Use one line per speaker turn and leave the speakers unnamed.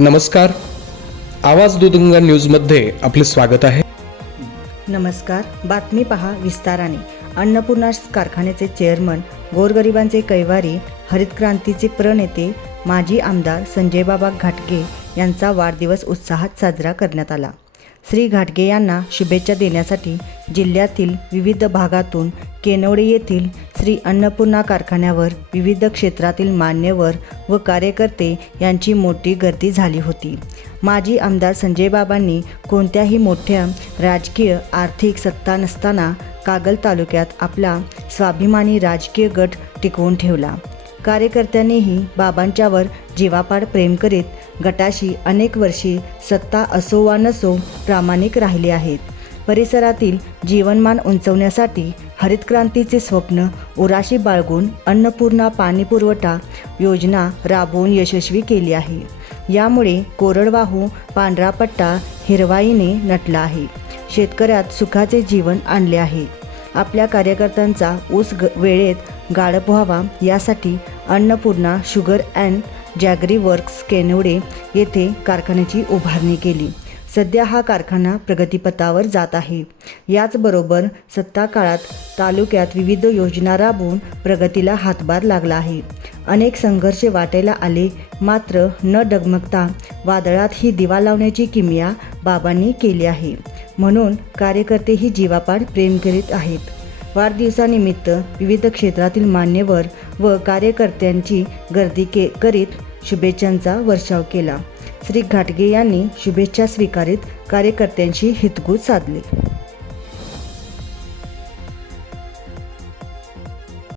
नमस्कार. आवाज दुदुंगा न्यूजमध्ये आपले स्वागत आहे.
नमस्कार. बातमी पहा विस्ताराने. अन्नपूर्णा कारखान्याचे चेअरमन गोरगरिबांचे कैवारी हरित क्रांतीचे प्रणेते माजी आमदार संजयबाबा घाटगे यांचा वाढदिवस उत्साहात साजरा करण्यात आला. श्री घाटगे यांना शुभेच्छा देण्यासाठी जिल्ह्यातील विविध भागातून केनवडे येथील श्री अन्नपूर्णा कारखान्यावर विविध क्षेत्रातील मान्यवर व कार्यकर्ते यांची मोठी गर्दी झाली होती. माजी आमदार संजयबाबांनी कोणत्याही मोठ्या राजकीय आर्थिक सत्ता नसताना कागल तालुक्यात आपला स्वाभिमानी राजकीय गट टिकवून ठेवला. कार्यकर्त्यांनीही बाबांच्यावर जीवापाड प्रेम करीत गटाशी अनेक वर्षी सत्ता असो वा नसो प्रामाणिक राहिले आहेत. परिसरातील जीवनमान उंचवण्यासाठी हरित क्रांतीचे स्वप्न उराशी बाळगून अन्नपूर्णा पाणीपुरवठा योजना राबवून यशस्वी केली आहे. यामुळे कोरडवाहू पांढरा पट्टा हिरवाईने नटला आहे. शेतकऱ्यात सुखाचे जीवन आणले आहे. आपल्या कार्यकर्त्यांचा ऊस ग वेळेत गाळप व्हावा यासाठी Annapurna sugar and jaggery works Kenwade येथे कारखान्याची उभारणी केली. सध्या हा कारखाना प्रगतीपथावर जात आहे. याचबरोबर सत्ता काळात तालुक्यात विविध योजना राबवून प्रगतीला हातभार लागला आहे. अनेक संघर्ष वाटायला आले मात्र न डगमगता वादळात ही दिवा लावण्याची किमया बाबांनी केली आहे. म्हणून कार्यकर्तेही जीवापाड प्रेम करीत आहेत. वाढदिवसानिमित्त विविध क्षेत्रातील मान्यवर व कार्यकर्त्यांची गर्दी के करीत शुभेच्छांचा वर्षाव केला. श्री घाटगे यांनी शुभेच्छा स्वीकारित कार्यकर्त्यांशी हितगुज साधली.